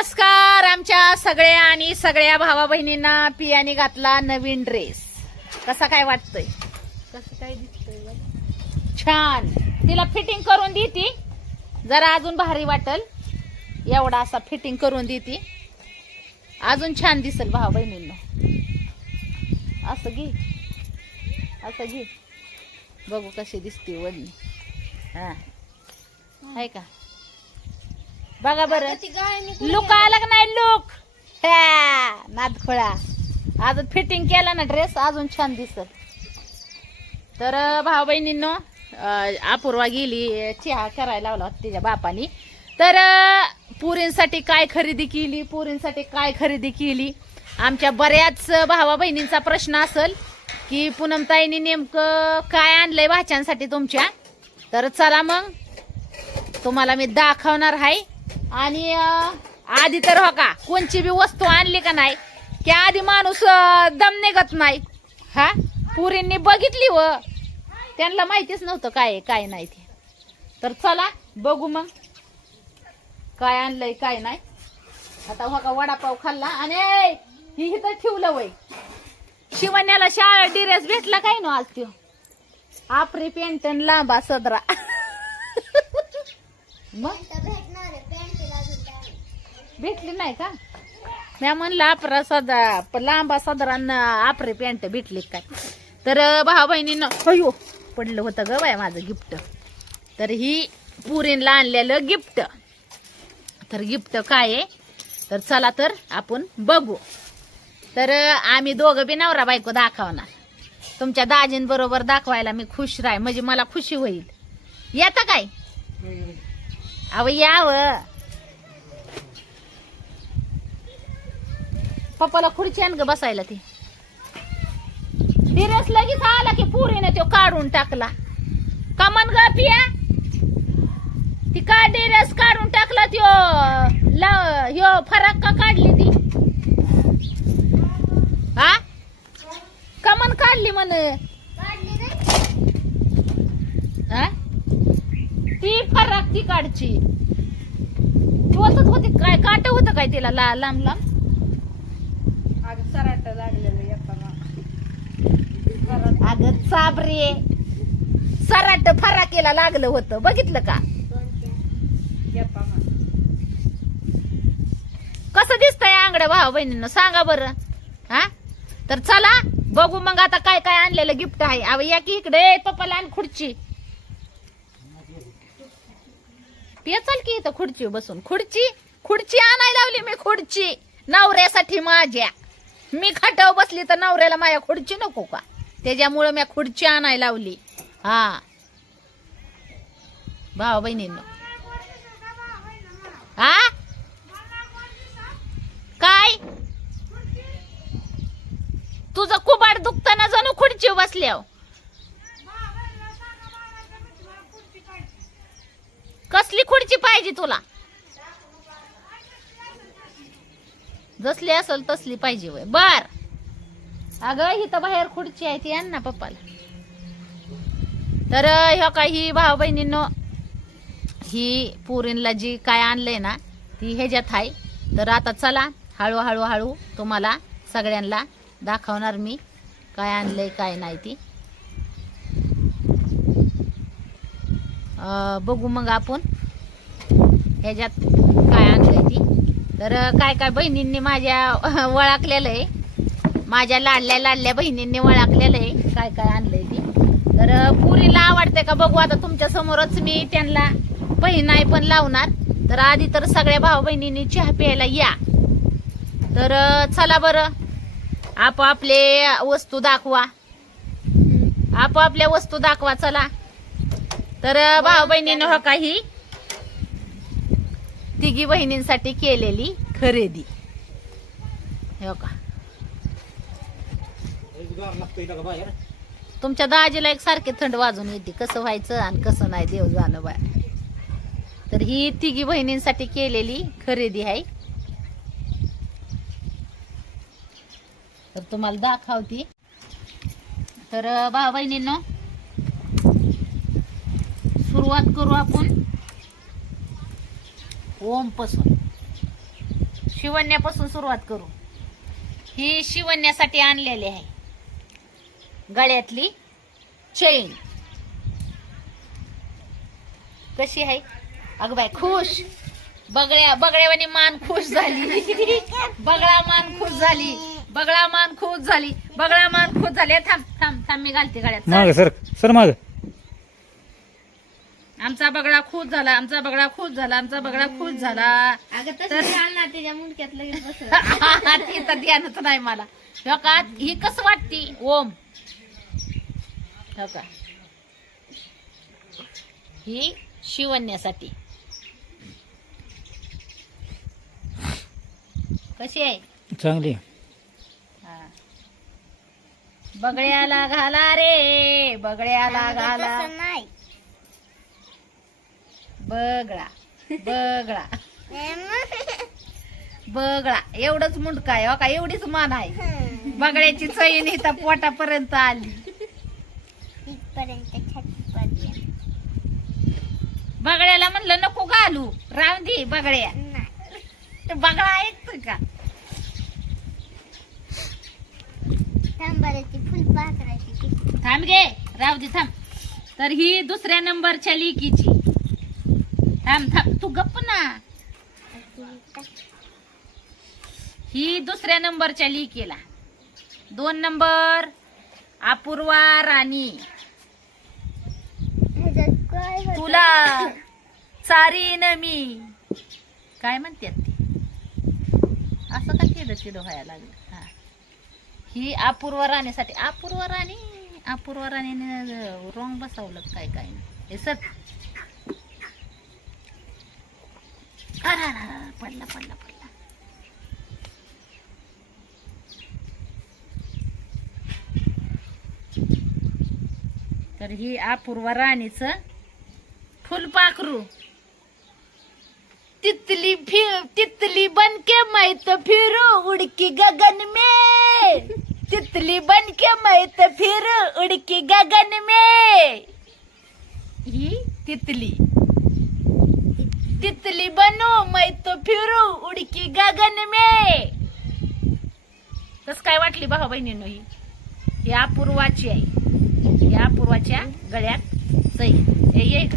नमस्कार आमच्या सगळ्या आणि सगळ्या भावा बहिणींना पियाने घातला नवीन ड्रेस कसा काय वाटतोय? कसं काय दिसतोय छान. तिला फिटिंग करून देती. जरा अजून भारी वाटल. एवढा असा फिटिंग करून देती. अजून छान दिसल भावा बहिणींना असं घे. असं घे. बघू कशी दिसते वडणी हा. आहे का? बघा बरं. लुक आला का नाही लुक? नादखोळा. अजून फिटिंग केला ना ड्रेस अजून छान दिसत तर भाऊ बहिणींनो अपूर्वा गेली चहा करायला लावला होता तिच्या बापानी. तर पुरींसाठी काय खरेदी केली? पुरींसाठी काय खरेदी केली? आमच्या बऱ्याच भावा बहिणींचा प्रश्न असेल की पूनमताईने नेमकं काय आणलंय भाच्यांसाठी तुमच्या? तर चला मग. तुम्हाला मी दाखवणार आहे आणि आधी तर हो का कोणची बी वस्तू आणली का नाही की आधी माणूस दम निघत नाही. हा? पुरींनी बघितली व. त्यांना माहितीच नव्हतं काय काय नाही ते. तर चला बघू मग. काय आणलंय काय नाही. आता हो का वडापाव खाल्ला आणि ए, ही इथं ठेवलं वय. शिवण्याला शाळा डिरेस भेटला काय ना आज त्यो? आपरी पेंटन लांबा सदरा. मग? भेटली नाही का? मी म्हणलं आपरा सदा प- लांबा सदरांना आपरे पॅन्ट भेटली काय? तर भाऊ बहिणीनं अयो पडलं होतं ग बाय माझं गिफ्ट. तर ही पुरीला आणलेलं गिफ्ट. तर गिफ्ट काय आहे? तर चला तर आपण बघू. तर आम्ही दोघं बी नवरा बायको दाखवणार. तुमच्या दाजींबरोबर दाखवायला मी खुश राह म्हणजे मला खुशी होईल. येता काय? अव यावं. पप्पाला खुर्ची आण ग बसायला ती. डिरेस लगेच आला की पुरीने तो काढून टाकला. कमन ग पिया. ती का डिरेस काढून टाकला त्यो ल- ह्यो फरक का काढली ती. हा कमन काढली म्हण? हा? ती फरक ती काढची. होती काय काट होत काय तिला ला- लांब लांब? अगं चाबरे सराट फराकेला लागलं होतं. बघितलं का? कसं दिसतंय आंगड्या भाऊ बहिणींना? सांगा बरं. हा? तर चला बघू मग आता काय काय आणलेलं गिफ्ट आहे. अव या की इकडे पप्पाला आण खुर्ची. पेचल की इथं खुर्ची बसून. खुर्ची खुर्ची आणायला लावली मी खुर्ची. नवऱ्यासाठी माझ्या. मी खाटावर बसली तर नवऱ्याला माझ्या खुर्ची नको का? त्याच्यामुळं मी खुर्ची आणायला लावली. हा. भाऊ बहिणींनो. हा? काय? तुझं कुबाड दुखताना जणू खुर्ची बसल्या कसली खुर्ची पाहिजे तुला? जसली असल तसली पाहिजे वय बर. अगं इथं बाहेर खुर्ची आहे ती आण ना पप्पाला. तर ह्या काही भाऊ बहिणींनो ही पुरींला जी काय आणलंय ना ती ह्याच्यात आहे. तर आता चला हळूहळू हळू तुम्हाला सगळ्यांना दाखवणार मी काय आणलंय काय नाही ती. बघू मग आपण ह्याच्यात काय आणलंय तर काय काय बहिणींनी माझ्या वळाखलेलं आहे. माझ्या लाडल्या लाडल्या बहिणींनी वळाखलेलं आहे. काय काय आणलंय ती. तर पुरीला आवडते का बघू आता तुमच्या समोरच मी त्यांना बहिणाई पण लावणार. तर आधी तर सगळ्या भाऊ बहिणींनी चहा प्यायला या. तर चला बरं. आपापले वस्तू दाखवा. आपापल्या वस्तू दाखवा चला. तर भाऊ बहिणीनं हो काही तिघी बहिणींसाठी केलेली खरेदी. हो का तुमच्या दाजीला एक सारखे थंड वाजून येते. कसं व्हायचं आणि कसं नाही देव जाणं बाय. तर ही तिघी बहिणींसाठी केलेली खरेदी आहे. तर तुम्हाला दाखवती. तर भाऊ बहिणींनो सुरुवात करू आपण. ओमपासून. शिवण्यापासून सुरुवात करू. ही शिवण्यासाठी आणलेली आहे. गळ्यातली चेन कशी आहे? अग बाय खुश. बगड्या बगड्यावानी मान खुश झाली. बगळा मान खुश झाली. बगळा मान खुश झाली. बगळा मान खुश झाली. थांब थांब थांब मी घालते गळ्यात. सर. सर माग. आमचा बगडा खुश झाला आमचा बगडा खुश झाला आमचा बगडा खुश झाला. अगं तर- तसं छान ना त्याच्या मुंडक्यात लगेच बसलं ती तर ध्यानच नाही मला. हो का ही कसं वाटती? ओम. हो का? ही शिवण्यासाठी. कशी आहे? चांगली हा. बगड्याला घाला रे बगड्याला घाला. नाही. बगळा बगळा. बगळा. एवढंच मुंडका आहे हो का? एवढीच मान आहे. बगड्याची चैन इथं पोटापर्यंत आली. बगड्याला म्हणलं नको घालू. राहून दे बगड्या बगळा ऐकतो का? थांब गे. राहू दे थांब. तर ही दुसऱ्या नंबरच्या लिकीची. थांब थांब तू गप्प ना. ही दुसऱ्या नंबरच्या लिकीला. दोन नंबर अपूर्वा राणी. तुला चारीन मी. काय म्हणते ती? असं का केलं चिडो व्हायला लागलं? हा. ही अपूर्व राणीसाठी. अपूर्व राणी अपूर्व राणीने रॉंग बसवलं काय काय नाही. हे सर पडला पडला पडला. तर ही अपूर्व राणीच फुलपाखरू. तितली फिर तितली बनके मैत फिरू उड़की गगन में. तितली बनके मैत फिरू उड़की गगन में. ही तितली. तितली बनू मैं तो फिरू उड़की गगन में कस काय वाटली बघा बहिणीनो ही ही अपूर्वाची आहे ही अपूर्वाच्या गळ्यात सई ये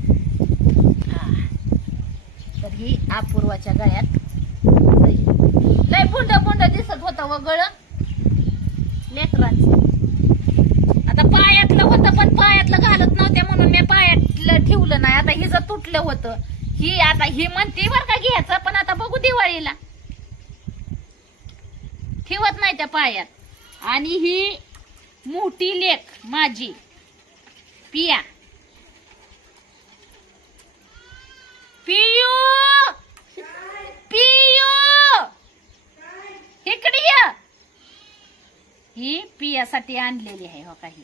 हा. तर ही अपूर्वाच्या गळ्यात सई. लय बुंड बुंड दिसत होतं व गळ लेकरांच आता पायातलं होतं पण पायातलं घालत नव्हते म्हणून मी पायातलं ठेवलं नाही फुटलं होतं? ही आता ही म्हणते बर का घ्यायचं पण आता बघू दिवाळीला. ठेवत नाही त्या पायात. आणि ही मोठी लेख माझी. पिया. पियू! पियू! इकडे ही पियासाठी आणलेली आहे हो काही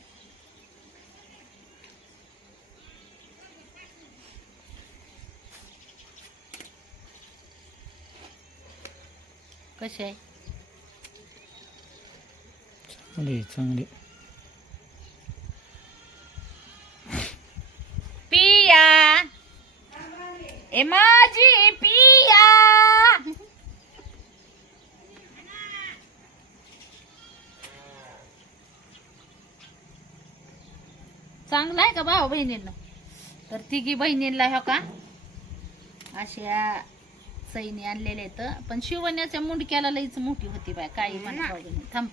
कशी आहे? चांगली चांगली पिया. ए माझी पिया. चांगला आहे का भाऊ बहिणींना? तर तिघी बहिणींना हो का? अशा सैनी आणलेले आहेत. पण शिवण्याच्या मुंडक्याला लईच मोठी होती बाय काही म्हणा थांब.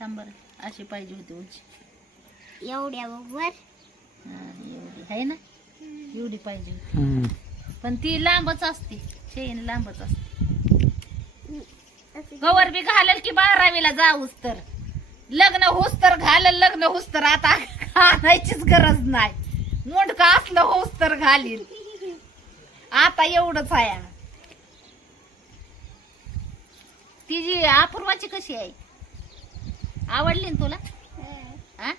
थांब बरं. अशी पाहिजे होती उंची. एवढ्या वर. हा, एवढी. आहे ना? एवढी पाहिजे होती. पण ती लांबच असते. चेन लांबच असते. गवर बी घालल की बारावीला जाऊस तर. लग्न होस तर घालल लग्न होस तर आता आणायचीच गरज नाही. मोठका असलं होस तर घालील. आता एवढंच आहे. तिची अपूर्वाची कशी आहे? आवडली ना तुला? आ?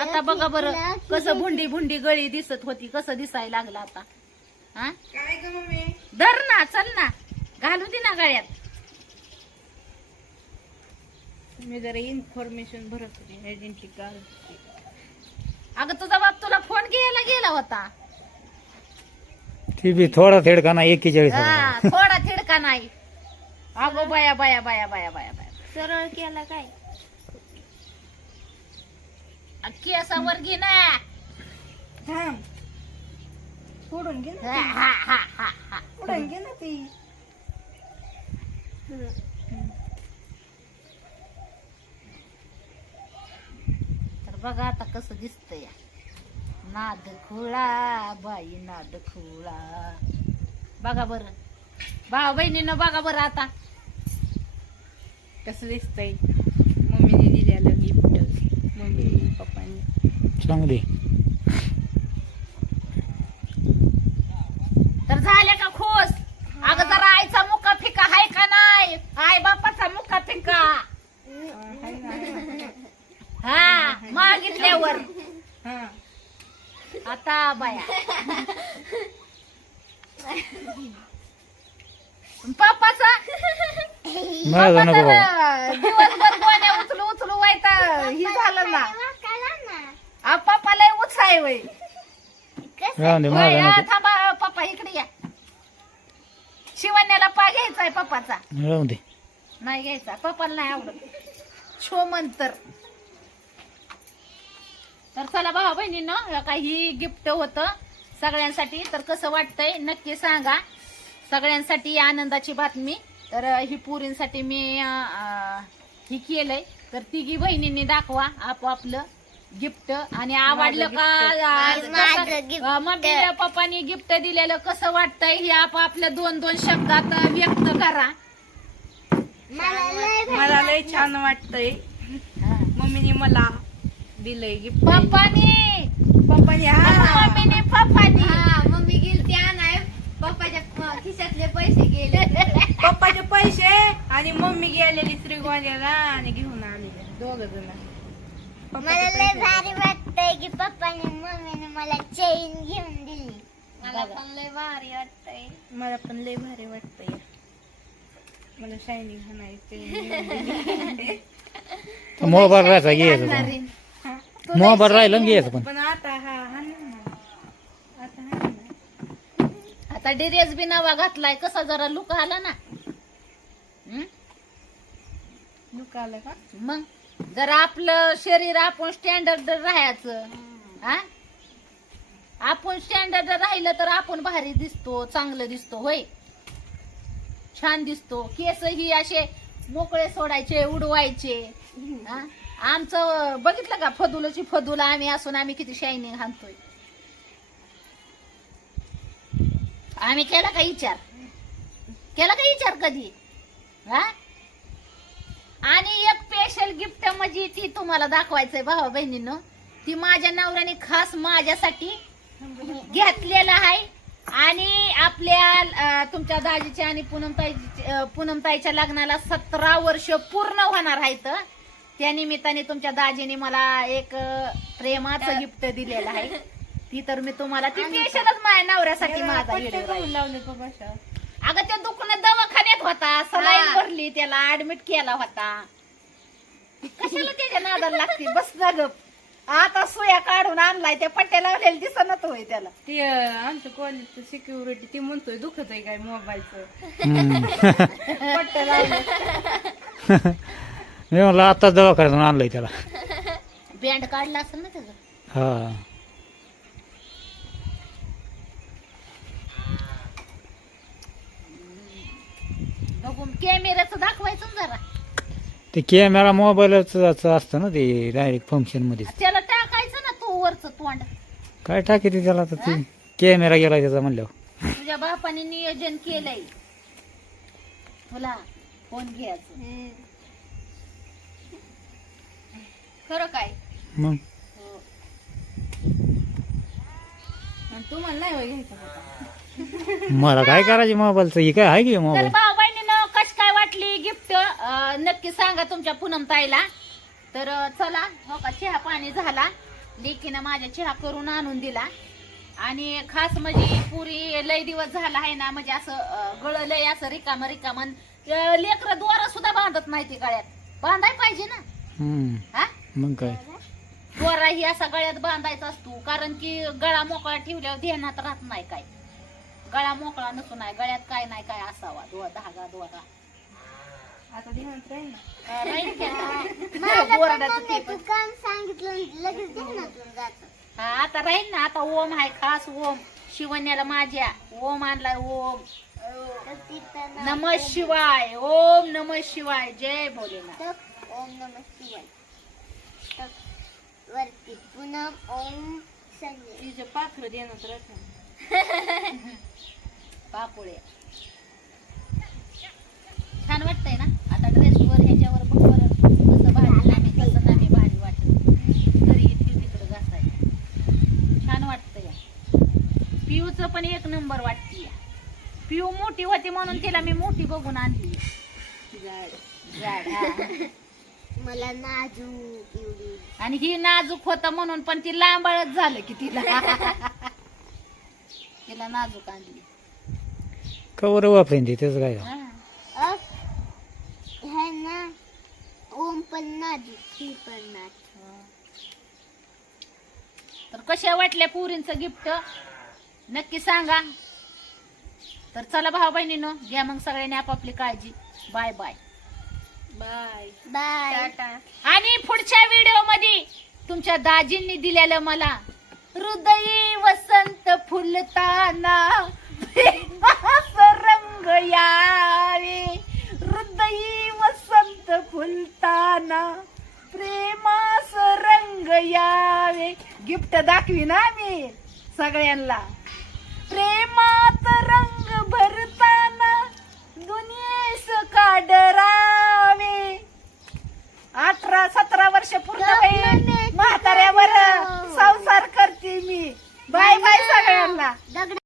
आता बघा बरं कसं भुंडी भुंडी गळी दिसत होती कसं दिसायला लागलं आता? हा? धर ना चल ना. घालू दे ना गळ्यात. मी जरा इन्फॉर्मेशन भरत होती आयडेंटिटी कार्ड अगं तुझा बाप तुला फोन घ्यायला गेला होता. ती बी थोडा थेडका ना एकेचाळीस हजार. हा, थोडा थिडका नाही. अगो बाया बाया बाया बाया बाया बाया. सरळ केला काय? केसावर घे ना. फोडून घे हा, हा, हा, हा, हा. फोडून घे ना ती. तर बघा आता कसं दिसतंय. नाद खुळा बाई नाद खुळा. बघा बर. भाऊ बहिणीनं बघा बरं आता. कसं दिसतंय? मम्मीने दिलेलं गिफ्ट मम्मी पप्पानी. चांगली. तर झाल्या का खुश? अगं जरा आईचा मुका फिका हाय का नाही? आई बापाचा मुका फिका. हा मागितल्यावर. हा आता बाया. पप्पाचा? माझा नको दिवसभर गोण्या उचलू उचलू वायता ही झालं ना. पप्पा लय उत्साह वय राहून दे होय, माझा आ, नको. थांबा पप्पा इकडे या. शिवण्याला पा घ्यायचाय पप्पाचा. राहून दे. नाही घ्यायचा. पप्पाला नाही आवडत. शो मंतर. तर चला भावा बहिणीनं काही गिफ्ट होतं सगळ्यांसाठी. तर कसं वाटतंय नक्की सांगा. सगळ्यांसाठी आनंदाची बातमी. तर ही पुरींसाठी मी ही केलंय. तर तिघी बहिणींनी दाखवा आपापलं गिफ्ट आणि आवडलं का मम्मीला पप्पानी गिफ्ट दिलेलं कसं वाटतंय हे आपापल्या दोन दोन शब्दात व्यक्त करा. मला लय मला लय छान वाटतंय. मम्मीने मला दिलंय गिफ्ट पप्पानी! पप्पाने हा. मम्मीने पप्पानी. हा मम्मी गेली ती आणाय पप्पाच्या खिशातले पैसे गेले. पप्पाचे पैसे आणि मम्मी गेलेली श्रीगोंद्याला आणि घेऊन आलेले दोघ जण. मला लय भारी वाटतंय की पप्पाने मम्मीने मला चेन घेऊन दिली. मला पण लय भारी वाटतंय. मला पण लय भारी वाटतंय. मला शायनिंग हाणायचं मोबाईल राहायचा घ्यायचं पण. मोबाईल राहिलं ना घ्यायचं पण. पण आता हा हा ना आता हा ना आता डिरेस बी नवा घातलाय कसा जरा लुक आला ना? दुःख आलं का? मग जर आपलं शरीर आपण स्टँडर्ड राहायचं. हा? आपण स्टँडर्ड राहिलं तर आपण भारी दिसतो चांगलं दिसतो होय? छान दिसतो. केस ही असे मोकळे सोडायचे उडवायचे? आमचं बघितलं का? फदुलाची फदुला आम्ही असून आम्ही किती शायनिंग आणतोय आम्ही केला का विचार? केला का विचार कधी? हा? आणि एक स्पेशल गिफ्ट म्हणजे ती तुम्हाला दाखवायचंय भावा बहिणीनं. ती माझ्या नवऱ्याने खास माझ्यासाठी घेतलेलं आहे. आणि आपल्या तुमच्या दाजीच्या आणि पूनमताई पूनमताईच्या लग्नाला सतरा वर्ष पूर्ण होणार आहेत. त्या निमित्ताने तुमच्या दाजीने मला एक प्रेमाचं गिफ्ट दिलेलं आहे. ती तर मी तुम्हाला ती स्पेशलच माझ्या नवऱ्यासाठी माझा अगं त्या दुखणं दवाखान्यात होता. सलाईन. भरली त्याला ऍडमिट केला होता. कशाला त्याच्या नादाला लागते बस ना गप. आता सुया काढून आणलाय त्या पट्ट्या लावलेल्या दिसत होय त्याला. ते अं, आमच्या कॉलेजचं सिक्युरिटी ती म्हणतोय दुखत आहे काय मोबाईलचं हम्म. पट्टे लावले. मी म्हणलं आताच दवाखान्यातून आणलंय त्याला. बँड काढला असेल ना त्याचं. हा. बघून कॅमेऱ्याचं दाखवायचं ना जरा. ते कॅमेरा मोबाईलच असतं ना ते डायरेक्ट फंक्शनमध्ये त्याला टाकायचं ना तू वरच तोंड. काय टाकी त्याला आता ते? कॅमेरा गेला त्याचा म्हणल्यावर. तुझ्या बापाने नियोजन केलंय. तुला फोन घ्यायचं. खरं काय? मग? हो. आणि तुम्हाला नाही होय घ्यायचा. होता मला काय करायचं मोबाईलचं? हे काय आहे की तर मोबाईल? नक्की सांगा तुमच्या पूनम ताईला. तर चला हो का चहा पाणी झाला. लेकीनं माझ्या चहा करून आणून दिला. आणि खास म्हणजे पुरी लय दिवस झाला आहे ना म्हणजे असं गळ लय असं रिकाम रिकाम. लेकर द्वारा सुद्धा बांधत नाही ती गळ्यात. बांधाय पाहिजे ना. हा? मग काय? दोरा ही असा गळ्यात बांधायचा असतो कारण की गळा मोकळा ठेवल्यावर ध्यानात राहत नाही काय. गळा मोकळा नसू नाही गळ्यात काय नाही काय असावा दो धागा दोरा आता ध्यानात राहील ना आता? मला पण बोराडाचं ते मम्मीचं काम सांगितलं लगेच ध्यानातून जातं हा आता राहील ना आता ओम आहे खास ओम. शिवण्याला माझ्या. ओम आणलाय ओम. तर तिथं ना नम शिवाय ओम नम शिवाय. जय भोलेनाथ. टक ओम नमः शिवाय. वरती. पुन्हा ओम संजय. तिचे पाखरं ध्यानात राहत नाही पापोळे छान वाटतंय ना? आता ड्रेसवर ह्याच्यावर बरं कसं भारी कसं वाटत. घरी तिकडं घासायचं छान पियूचं पण एक नंबर वाटतीय पिऊ मोठी होती म्हणून तिला मी मोठी बघून आणली. हा. मला नाजूक एवढी. आणि ही नाजूक होता म्हणून पण ती लांबाळच झालं की तिला. तिला नाजूक आणली. कवर वापरेन ते त्याचं काय? हा. ओम ही पण नाजूक तर कशा वाटल्या पुरींचं गिफ्ट नक्की सांगा. तर चला भाऊ बहिणीनो घ्या मग सगळ्यांनी आपापली काळजी. Bye bye bye bye tata आणि पुढच्या व्हिडिओमध्ये तुमच्या दाजींनी दिलेलं मला हृदयी वसंत फुलताना रंग यावे. वसंत फुलताना प्रेमास रंग यावे. गिफ्ट दाखवी ना मी सगळ्यांना. प्रेमात रंग भरताना दुनियेस काडरावे अठरा सतरा वर्ष पूर्ण होईल. म्हाताऱ्यावर संसार करते मी. बाय बाय सगळ्यांना.